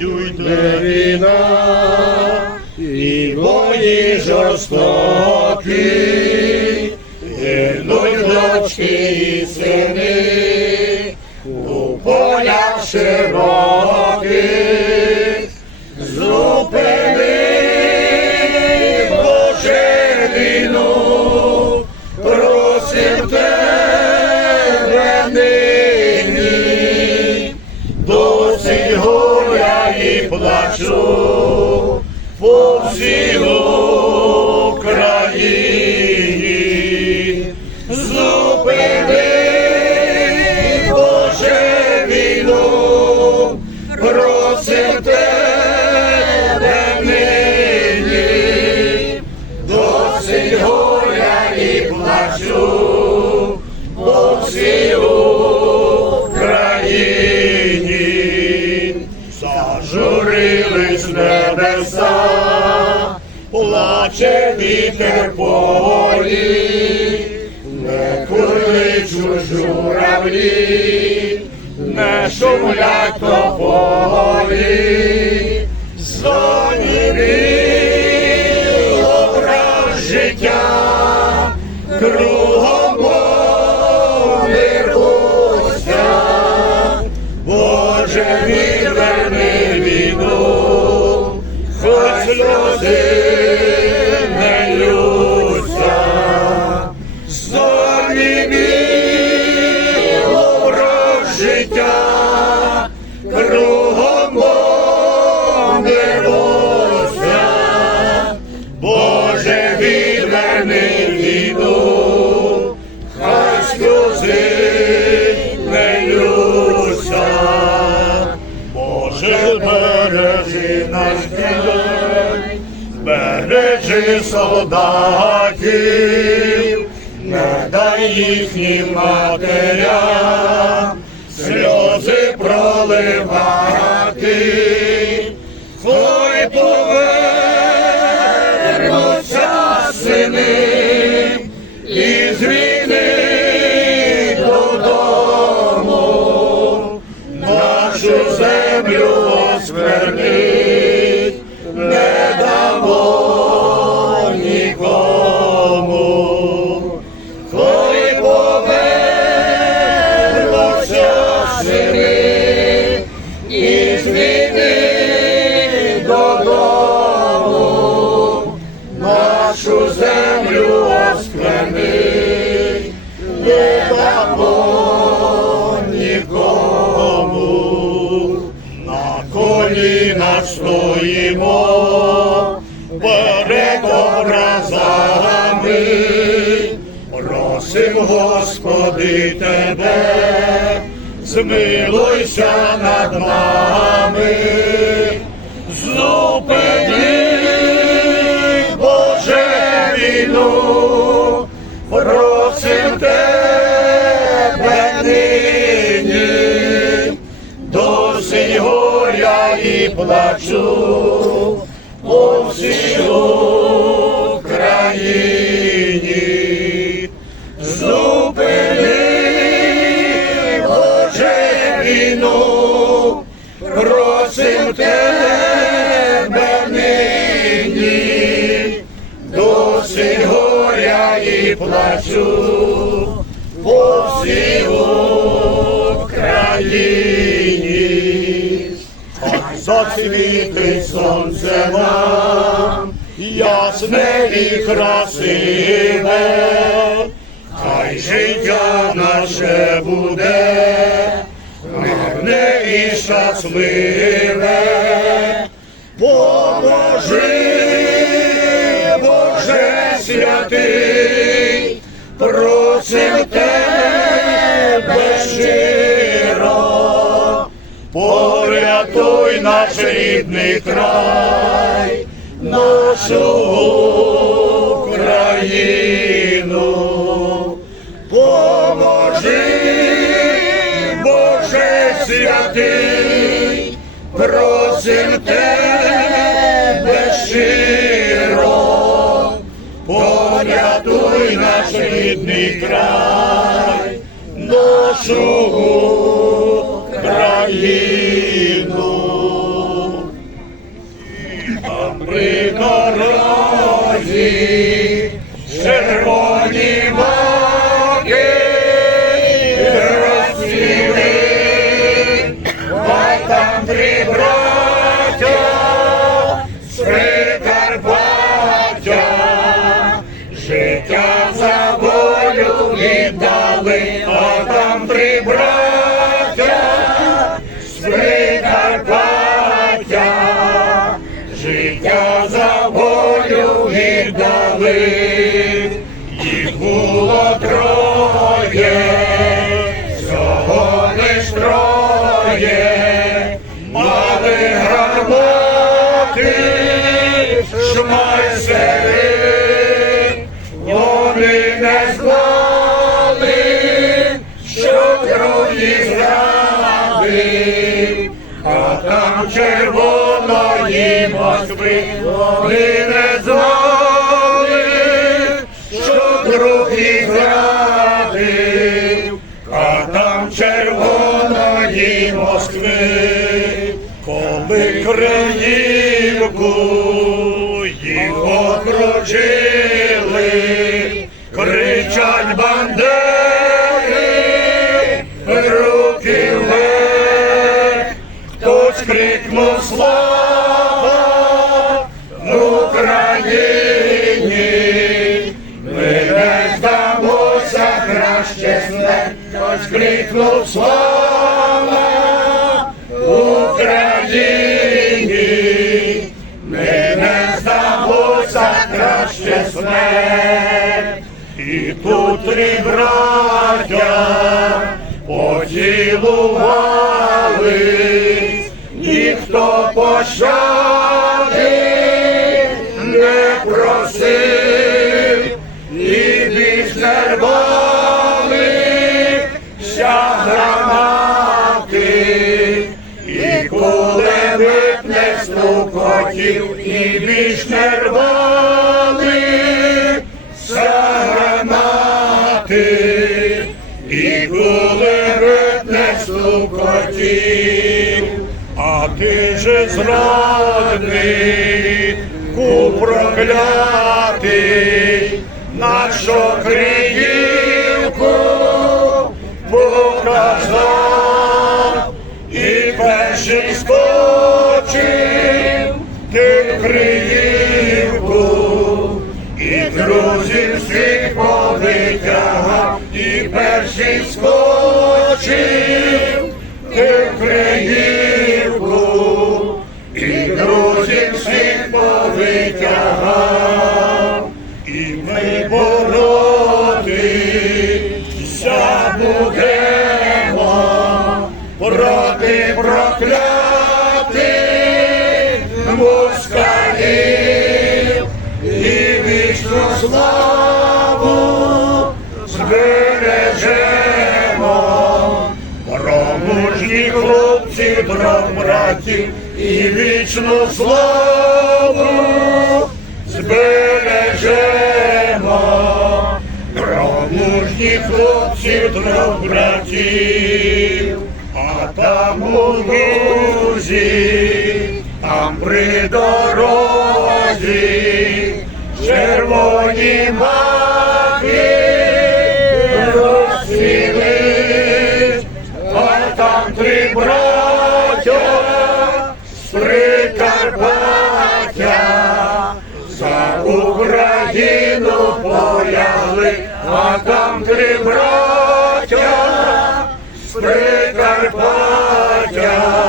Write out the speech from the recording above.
Йде війна, і бої жорстокі, гинуть дочки і сини, у полях широких, по всій Україні. Зупини, Боже, війну, просим тебе нині, досить горя і плачу по всій Україні. Плаче вітер полі, не курличуть журавлі, не шумлять тополі, бережи солдатів, не дай їхнім матерям. Сльози проливати, стоїмо перед образами, просим, Господи, Тебе, змилуйся над нами, зупини, Боже, війну, плачу по всій Україні. Зупини, Боже, війну, просим тебе нині, досить горя і плачу по всій Україні. Хай зацвітить сонце нам, ясне і красиве, хай життя наше буде, мирне і щасливе, поможи, Боже святий, порятуй наш рідний край, нашу Україну, поможи, Боже святий, просим тебе щиро, порятуй наш рідний край, нашу Україну. при дорозі, червоні баки розсіли, а там три з Прикарпаття, життя за волю віддали. Їх було троє, всього лиш троє, мали гармати, шмайсери, вони не знали, що другі зрадив, а там червоної Москви вони не Москви, коли Криївку їх окружили, кричать бандери, руки вверх, хтось крикнув слава Україні, ми не здамося краще смерть, крикнув слава краще смерть. І тут три браття поцілувались, ніхто пощади не просив, гранати, і кулемет не стукотів. А ти же зрадний, ку проклятий, нашу Криївку показав, перший скочив ти в Криївку, і друзів всіх повитягав, і ми боротися будемо проти проклятих москалів і вічну славу хлопців, дров братів і вічну славу збережемо. Про мужніх хлопців, братів, а там у лузі, там при дорозі, червоні маки три браття з Прикарпаття